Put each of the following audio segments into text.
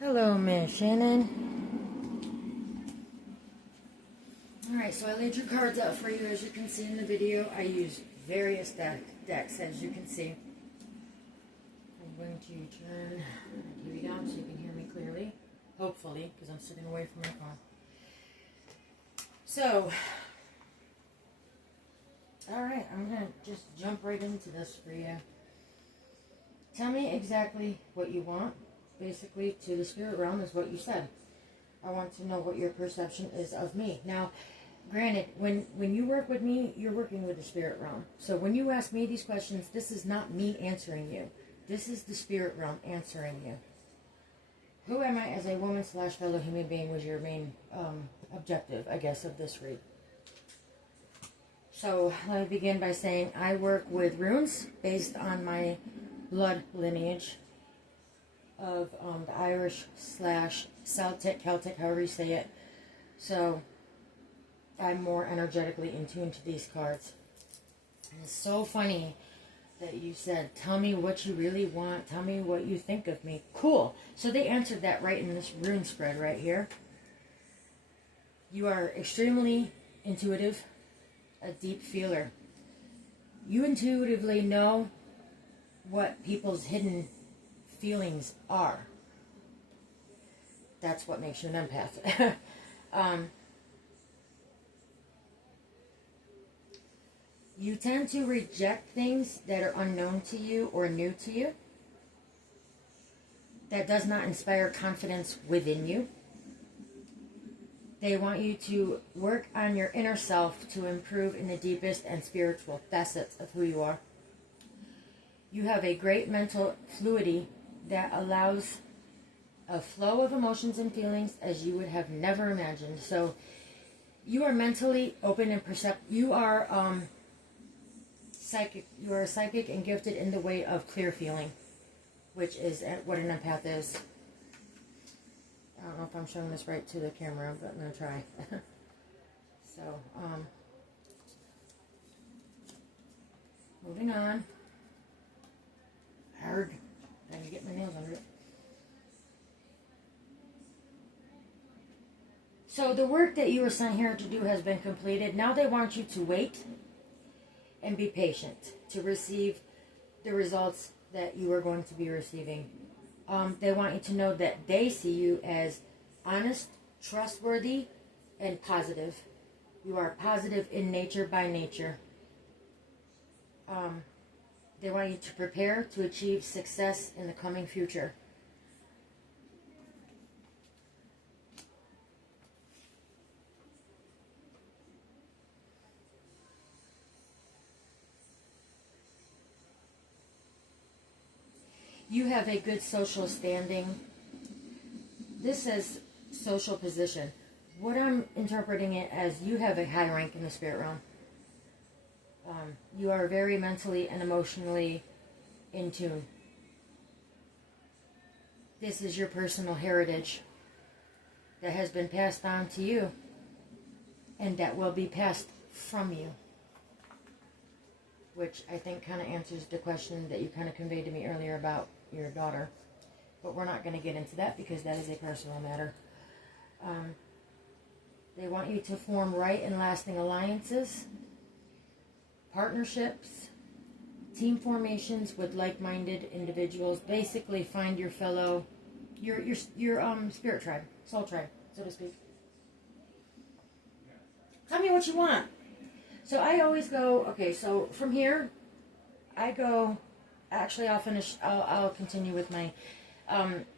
Hello, Miss Shannon. Alright, so I laid your cards out for you. As you can see in the video, I use various decks, as you can see. I'm going to turn the TV down so you can hear me clearly. Hopefully, because I'm sitting away from my phone. So, alright, I'm going to just jump right into this for you. Tell me exactly what you want. Basically, to the spirit realm is what you said. I want to know what your perception is of me. Now, granted, when you work with me, you're working with the spirit realm. So when you ask me these questions, this is not me answering you. This is the spirit realm answering you. Who am I as a woman / fellow human being was your main objective, I guess, of this read. So let me begin by saying I work with runes based on my blood lineage of the Irish / Celtic, however you say it. So I'm more energetically in tune to these cards. And it's so funny that you said, tell me what you really want, tell me what you think of me. Cool. So they answered that right in this rune spread right here. You are extremely intuitive, a deep feeler. You intuitively know what people's hidden feelings are. That's what makes you an empath. You tend to reject things that are unknown to you or new to you. That does not inspire confidence within you. They want you to work on your inner self to improve in the deepest and spiritual facets of who you are. You have a great mental fluidity that allows a flow of emotions and feelings as you would have never imagined. So you are mentally open and perceptive. You are psychic. You are psychic and gifted in the way of clear feeling, which is what an empath is. I don't know if I'm showing this right to the camera, but I'm going to try. So, moving on. Hard. I can get my nails under it. So the work that you were sent here to do has been completed. Now they want you to wait and be patient to receive the results that you are going to be receiving. They want you to know that they see you as honest, trustworthy, and positive. You are positive in nature by nature. They want you to prepare to achieve success in the coming future. You have a good social standing. This says social position. What I'm interpreting it as, you have a high rank in the spirit realm. You are very mentally and emotionally in tune. This is your personal heritage that has been passed on to you and that will be passed from you. Which I think kind of answers the question that you kind of conveyed to me earlier about your daughter. But we're not going to get into that because that is a personal matter. They want you to form right and lasting alliances, partnerships, team formations with like-minded individuals. Basically, find your fellow, your spirit tribe, soul tribe, so to speak. Tell me what you want. So I always go, okay, so from here, I go, actually I'll continue with my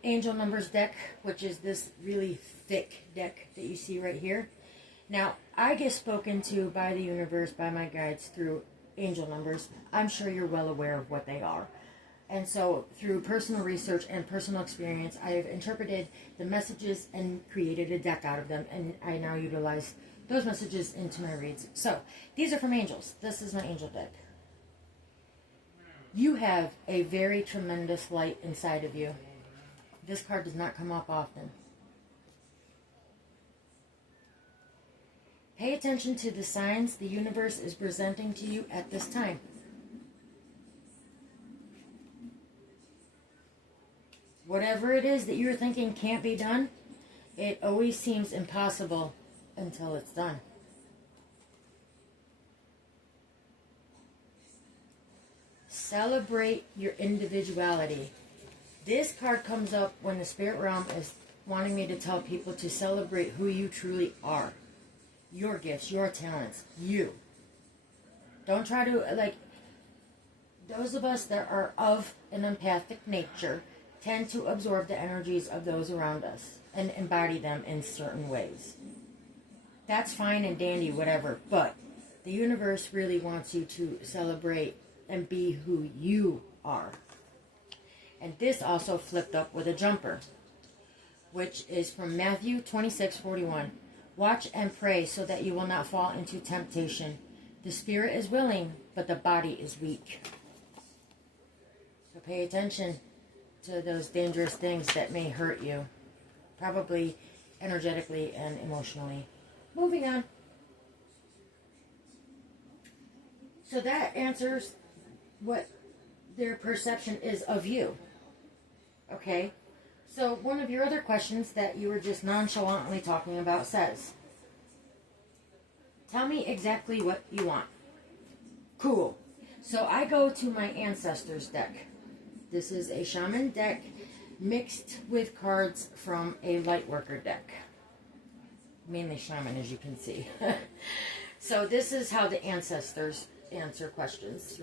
angel numbers deck, which is this really thick deck that you see right here. Now, I get spoken to by the universe, by my guides, through angel numbers. I'm sure you're well aware of what they are. And so, through personal research and personal experience, I have interpreted the messages and created a deck out of them, and I now utilize those messages into my reads. So, these are from angels. This is my angel deck. You have a very tremendous light inside of you. This card does not come up often. Pay attention to the signs the universe is presenting to you at this time. Whatever it is that you're thinking can't be done, it always seems impossible until it's done. Celebrate your individuality. This card comes up when the spirit realm is wanting me to tell people to celebrate who you truly are. Your gifts, your talents, you. Don't try to, like, those of us that are of an empathic nature tend to absorb the energies of those around us and embody them in certain ways. That's fine and dandy, whatever, but the universe really wants you to celebrate and be who you are. And this also flipped up with a jumper, which is from Matthew 26:41. Watch and pray so that you will not fall into temptation. The spirit is willing, but the body is weak. So pay attention to those dangerous things that may hurt you, probably energetically and emotionally. Moving on. So that answers what their perception is of you. Okay? So one of your other questions that you were just nonchalantly talking about says, tell me exactly what you want. Cool. So I go to my Ancestors deck. This is a Shaman deck mixed with cards from a Lightworker deck. Mainly Shaman, as you can see. So this is how the Ancestors answer questions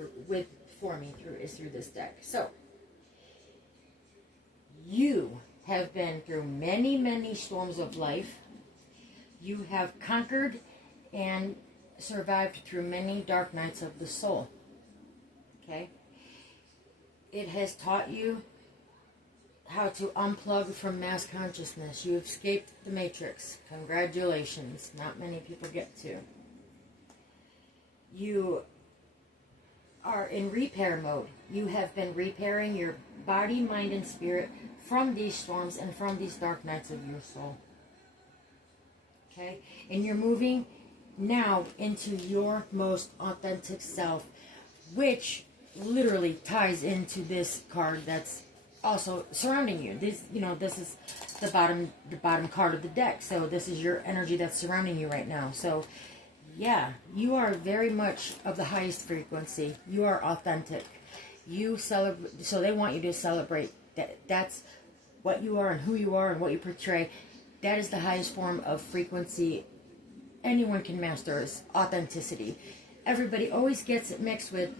for me through this deck. So you have been through many, many storms of life. You have conquered and survived through many dark nights of the soul. Okay? It has taught you how to unplug from mass consciousness. You escaped the matrix. Congratulations. Not many people get to. You are in repair mode. You have been repairing your body, mind, and spirit from these storms and from these dark nights of your soul. Okay? And you're moving now into your most authentic self, which literally ties into this card that's also surrounding you. This is the bottom card of the deck. So this is your energy that's surrounding you right now. So yeah, you are very much of the highest frequency. You are authentic. You celebrate. So they want you to celebrate that. That's what you are and who you are and what you portray. That is the highest form of frequency anyone can master, is authenticity. Everybody always gets it mixed with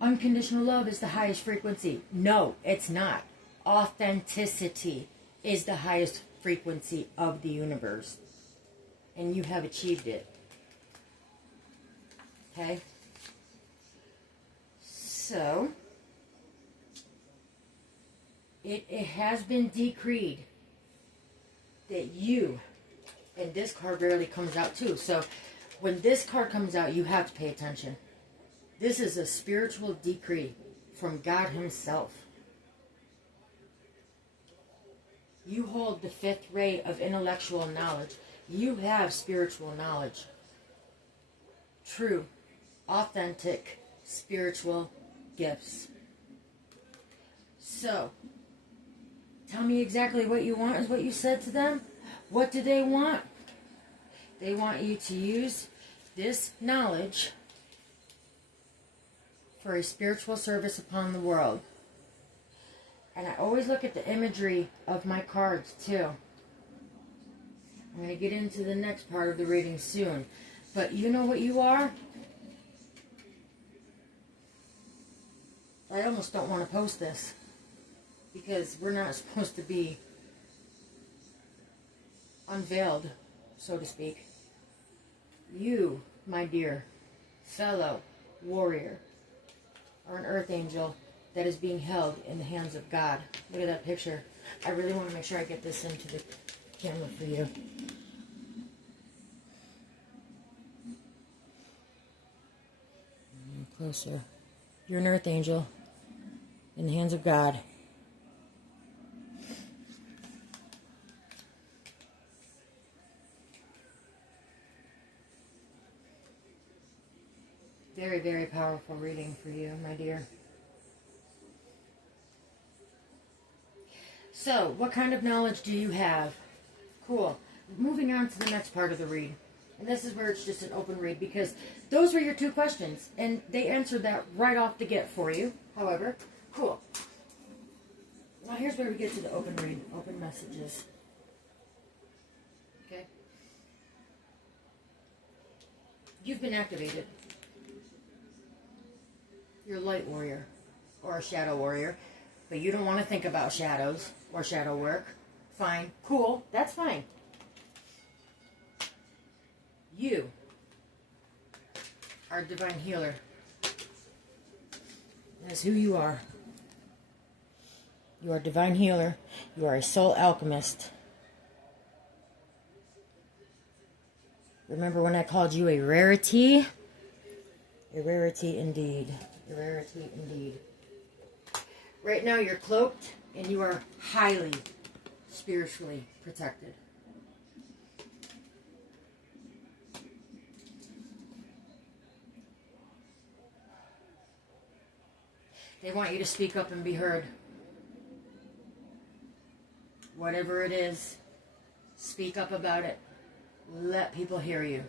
unconditional love is the highest frequency. No, it's not. Authenticity is the highest frequency of the universe. And you have achieved it. Okay? So, it has been decreed that you, and this card rarely comes out too, so when this card comes out, you have to pay attention. This is a spiritual decree from God Himself. You hold the fifth ray of intellectual knowledge. You have spiritual knowledge. True, authentic, spiritual gifts. So, tell me exactly what you want is what you said to them. What do they want? They want you to use this knowledge for a spiritual service upon the world. And I always look at the imagery of my cards too. I'm going to get into the next part of the reading soon. But you know what you are? I almost don't want to post this, because we're not supposed to be unveiled, so to speak. You, my dear fellow warrior, are an earth angel that is being held in the hands of God. Look at that picture. I really want to make sure I get this into the camera for you. Closer. You're an earth angel in the hands of God. Very, very powerful reading for you, my dear. So, what kind of knowledge do you have? Cool. Moving on to the next part of the read. And this is where it's just an open read, because those were your 2 questions. And they answered that right off the get for you. However, cool. Now here's where we get to the open read. Open messages. Okay. You've been activated. You're a light warrior. Or a shadow warrior. But you don't want to think about shadows or shadow work. Fine. Cool. That's fine. You are a divine healer. That's who you are. You are a divine healer. You are a soul alchemist. Remember when I called you a rarity? A rarity indeed. A rarity indeed. Right now you're cloaked and you are highly spiritually protected. They want you to speak up and be heard. Whatever it is, speak up about it. Let people hear you.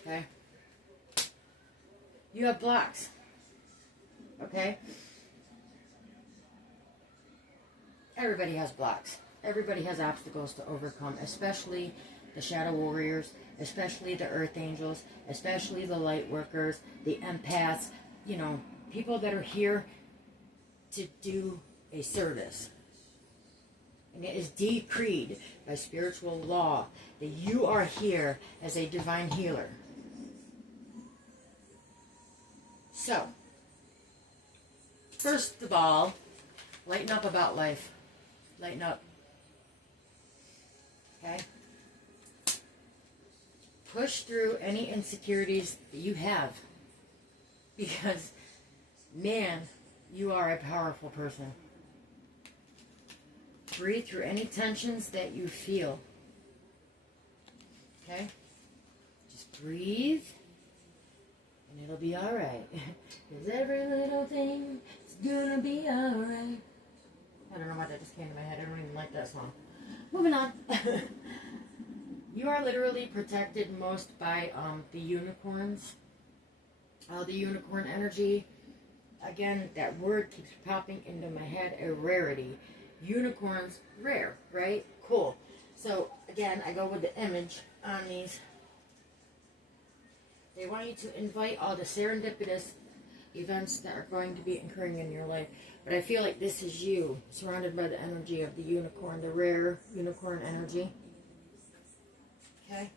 Okay? You have blocks. Okay? Everybody has blocks. Everybody has obstacles to overcome, especially the shadow warriors, especially the earth angels, especially the light workers, the empaths, you know, people that are here to do a service. And it is decreed by spiritual law that you are here as a divine healer. So, first of all, lighten up about life. Lighten up. Okay? Push through any insecurities that you have. Because, man, you are a powerful person. Breathe through any tensions that you feel. Okay? Just breathe. And it'll be alright. Because every little thing is gonna be alright. I don't know why that just came to my head. I don't even like that song. Moving on. You are literally protected most by the unicorns. The unicorn energy. Again, that word keeps popping into my head. A rarity. Unicorns, rare, right? Cool. So, again, I go with the image on these. They want you to invite all the serendipitous events that are going to be occurring in your life. But I feel like this is you, surrounded by the energy of the unicorn, the rare unicorn energy. Okay?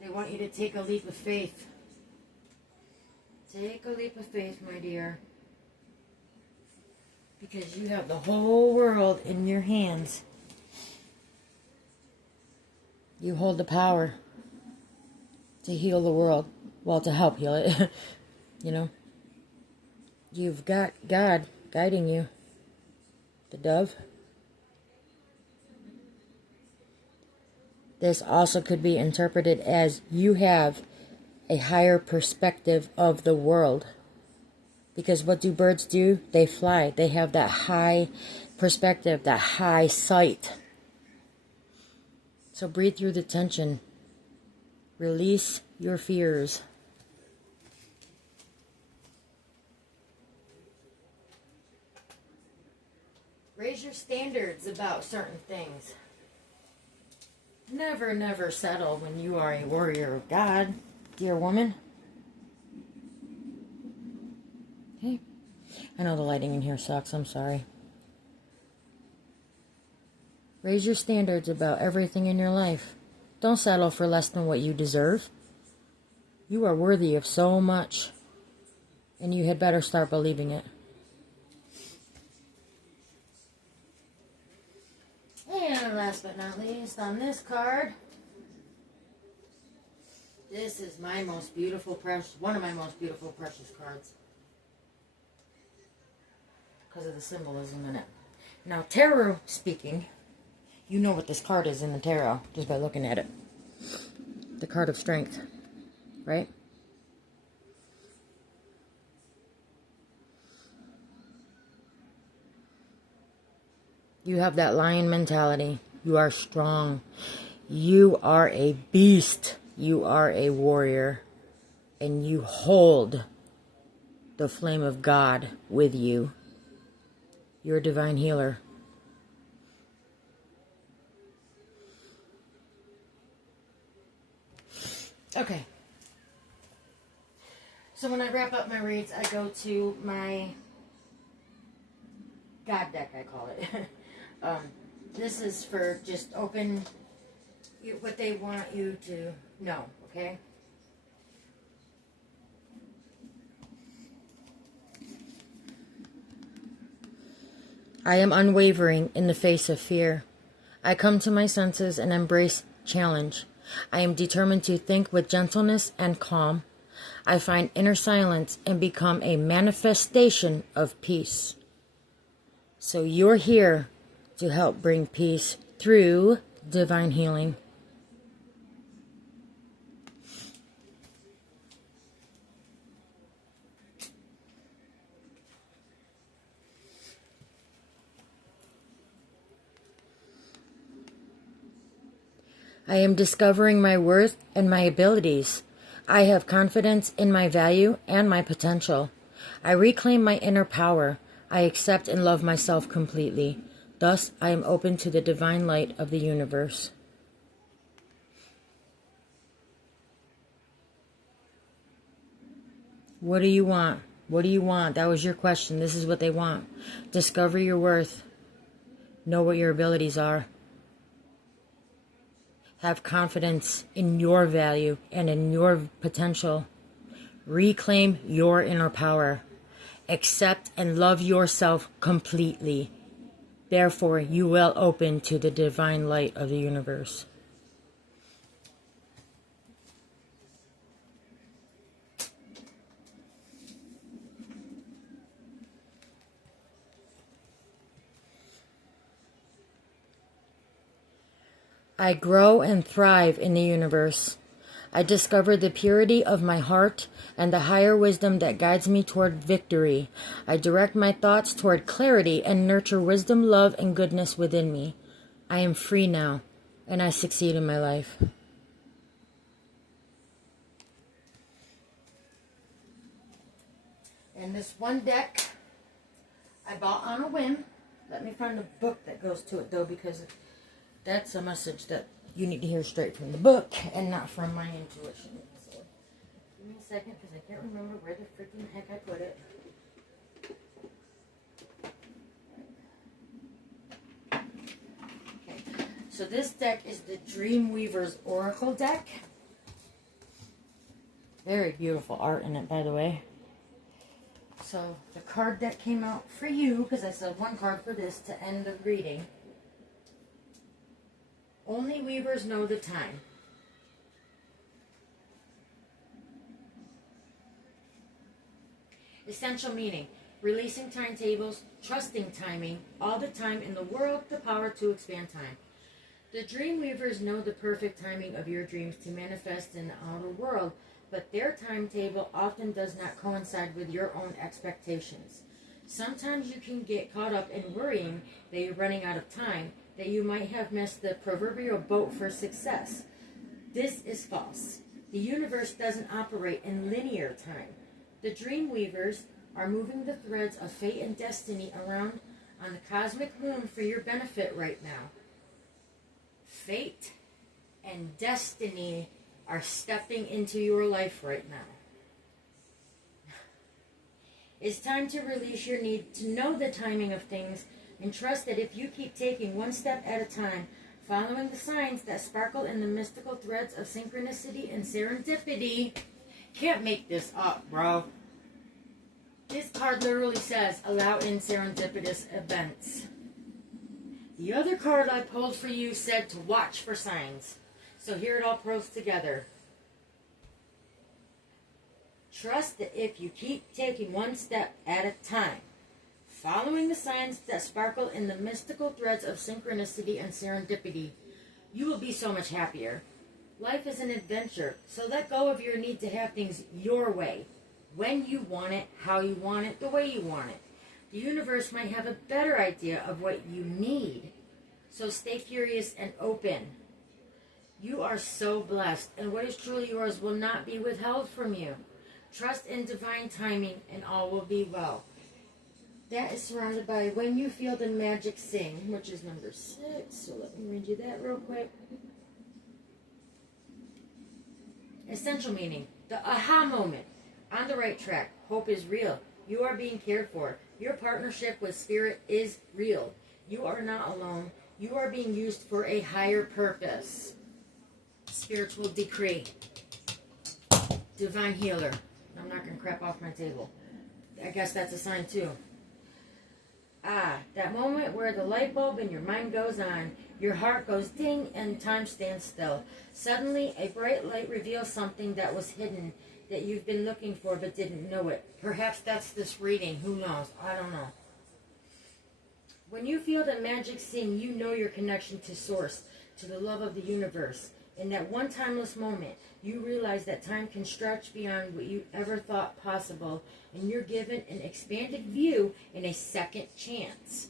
They want you to take a leap of faith. Take a leap of faith, my dear. Because you have the whole world in your hands. You hold the power to heal the world. Well, to help heal it. You know? You've got God guiding you. The dove. This also could be interpreted as you have a higher perspective of the world. Because what do birds do? They fly. They have that high perspective, that high sight. So breathe through the tension. Release your fears. Raise your standards about certain things. Never, never settle when you are a warrior of God, dear woman. Okay. I know the lighting in here sucks. I'm sorry. Raise your standards about everything in your life. Don't settle for less than what you deserve. You are worthy of so much. And you had better start believing it. And last but not least, on this card, this is my most beautiful, one of my most beautiful, precious cards. Because of the symbolism in it. Now, tarot speaking, you know what this card is in the tarot, just by looking at it. The card of strength, right? You have that lion mentality. You are strong. You are a beast. You are a warrior. And you hold the flame of God with you. You're a divine healer. Okay. So when I wrap up my reads, I go to my God deck, I call it. This is for just open what they want you to know, okay? I am unwavering in the face of fear. I come to my senses and embrace challenge. I am determined to think with gentleness and calm. I find inner silence and become a manifestation of peace. So you're here to help bring peace through divine healing. I am discovering my worth and my abilities. I have confidence in my value and my potential. I reclaim my inner power. I accept and love myself completely. Thus, I am open to the divine light of the universe. What do you want? What do you want? That was your question. This is what they want. Discover your worth. Know what your abilities are. Have confidence in your value and in your potential. Reclaim your inner power. Accept and love yourself completely. Therefore, you will open to the divine light of the universe. I grow and thrive in the universe. I discover the purity of my heart and the higher wisdom that guides me toward victory. I direct my thoughts toward clarity and nurture wisdom, love, and goodness within me. I am free now, and I succeed in my life. And this one deck I bought on a whim. Let me find the book that goes to it, though, because that's a message that you need to hear straight from the book and not from my intuition. So, give me a second because I can't remember where the freaking heck I put it. Okay, so this deck is the Dreamweaver's Oracle deck. Very beautiful art in it, by the way. So, the card deck came out for you because I said one card for this to end the reading. Only weavers know the time. Essential meaning. Releasing timetables, trusting timing, all the time in the world, the power to expand time. The dream weavers know the perfect timing of your dreams to manifest in the outer world, but their timetable often does not coincide with your own expectations. Sometimes you can get caught up in worrying that you're running out of time, that you might have missed the proverbial boat for success. This is false. The universe doesn't operate in linear time. The dream weavers are moving the threads of fate and destiny around on the cosmic loom for your benefit right now. Fate and destiny are stepping into your life right now. It's time to release your need to know the timing of things and trust that if you keep taking one step at a time, following the signs that sparkle in the mystical threads of synchronicity and serendipity, can't make this up, bro. This card literally says, allow in serendipitous events. The other card I pulled for you said to watch for signs. So here it all pulls together. Trust that if you keep taking one step at a time, following the signs that sparkle in the mystical threads of synchronicity and serendipity, you will be so much happier. Life is an adventure, so let go of your need to have things your way, when you want it, how you want it, the way you want it. The universe might have a better idea of what you need. So stay curious and open. You are so blessed, and what is truly yours will not be withheld from you. Trust in divine timing, and all will be well. That is surrounded by When You Feel the Magic Sing, which is number 6. So let me read you that real quick. Essential meaning. The aha moment. On the right track. Hope is real. You are being cared for. Your partnership with Spirit is real. You are not alone. You are being used for a higher purpose. Spiritual decree. Divine healer. I'm not going to crap off my table. I guess that's a sign too. That moment where the light bulb in your mind goes on, your heart goes ding, and time stands still. Suddenly, a bright light reveals something that was hidden, that you've been looking for but didn't know it. Perhaps that's this reading. Who knows? I don't know. When you feel the magic sing, you know your connection to Source, to the love of the universe. In that one timeless moment, you realize that time can stretch beyond what you ever thought possible, and you're given an expanded view and a second chance.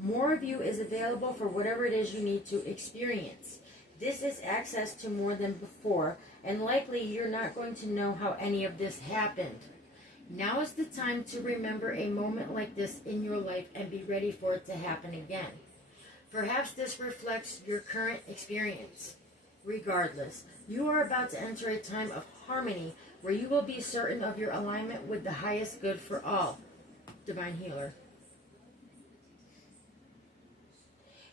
More of you is available for whatever it is you need to experience. This is access to more than before, and likely you're not going to know how any of this happened. Now is the time to remember a moment like this in your life and be ready for it to happen again. Perhaps this reflects your current experience. Regardless, you are about to enter a time of harmony where you will be certain of your alignment with the highest good for all. Divine healer.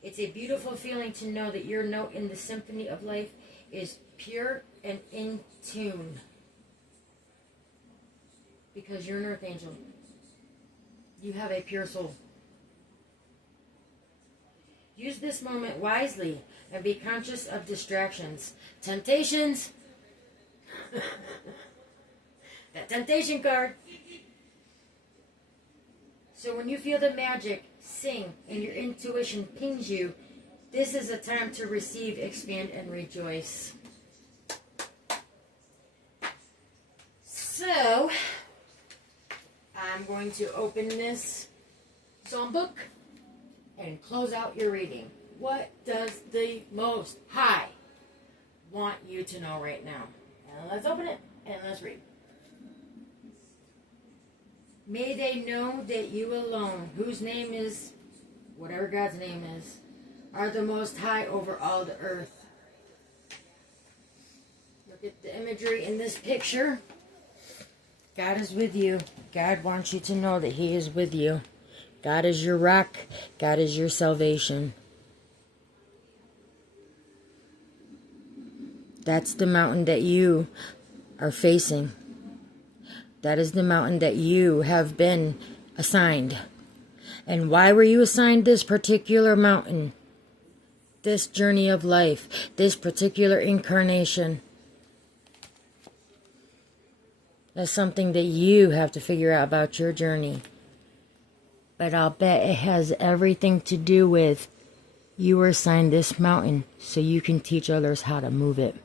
It's a beautiful feeling to know that your note in the symphony of life is pure and in tune. Because you're an earth angel. You have a pure soul. Use this moment wisely and be conscious of distractions. Temptations. That temptation card. So when you feel the magic sing and your intuition pings you, this is a time to receive, expand, and rejoice. So, I'm going to open this psalm book and close out your reading. What does the Most High want you to know right now? And let's open it and let's read. May they know that you alone, whose name is, whatever God's name is, are the Most High over all the earth. Look at the imagery in this picture. God is with you. God wants you to know that He is with you. God is your rock. God is your salvation. That's the mountain that you are facing. That is the mountain that you have been assigned. And why were you assigned this particular mountain? This journey of life, this particular incarnation. That's something that you have to figure out about your journey. But I'll bet it has everything to do with you were assigned this mountain so you can teach others how to move it.